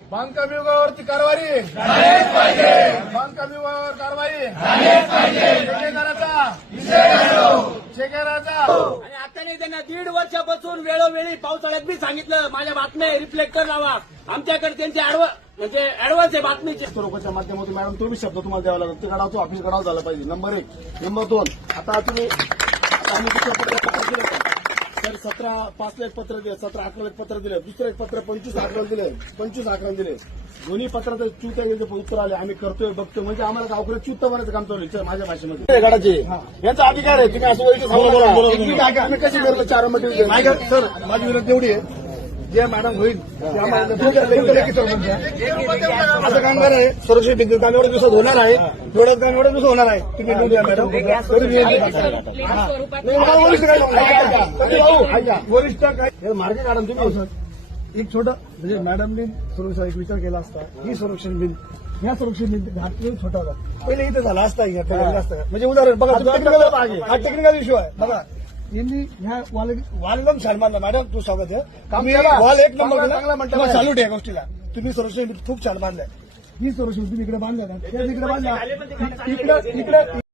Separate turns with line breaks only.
बांधकाम विभागावरती कारवाई बांधकाम विभागावर कारवाई ठेकेदाराचा
आणि आता नाही त्यांना 1.5 वर्षापासून वेळोवेळी पावसाळ्यात बी सांगितलं माझ्या बातम्या रिफ्लेक्टर लावा आमच्याकडे त्यांचे ऍडव्हान्स आहे बातमीचे.
लोकांच्या माध्यमातून मॅडम तो बी शब्द तुम्हाला द्यावा लागतो. ते काढावतो ऑफिस काढावं झाला पाहिजे. नंबर 1. नंबर 2, आता तुम्ही आम्ही दुसरं पत्र दिलं तर 17/5 एक पत्र दिले, 17/11 एक पत्र दिले, दुसरं एक पत्र 25/11 दिले, 25/11 दिले. दोन्ही पत्रात चूत उत्तर आले. आम्ही करतोय बघतोय म्हणजे आम्हाला गावकडे चूत बनायचं काम चालू आहे माझ्या भाषेमध्ये. गाडाचे यांचा अधिकार आहे. तुम्ही असं वैशिष्ट्य आम्ही कशी करतो 4 मध्ये. सर माझी विनंती एवढी आहे जे मॅडम होईल असं कामगार आहे. सुरक्षित भिंत काम एवढ्या दिवसात होणार आहे. एवढ्यात काम एवढ्या दिवसात होणार आहे. तुम्ही मॅडम वरिष्ठ काय मार्ग काढा तुम्ही. एक छोटा म्हणजे मॅडमने सुरक्षा एक विचार केला असता ही सुरक्षण भिंत ह्या सुरक्षित भिंत घाट छोटा होता पहिले इथे झाला असता म्हणजे उदाहरण बघा हा टेक्निकल इश्यू आहे. बघा यांनी ह्या वॉल एकदम छान बांधला. मॅडम तू स्वागत आहे. वॉल एक नंबर चांगला म्हणता चालू ठेवा गोष्टीला. तुम्ही सुरक्षित खूप छान बांधलाय. ही सुरक्षित तुम्ही इकडे बांधल्या ना इकडे बांधल्या इकडे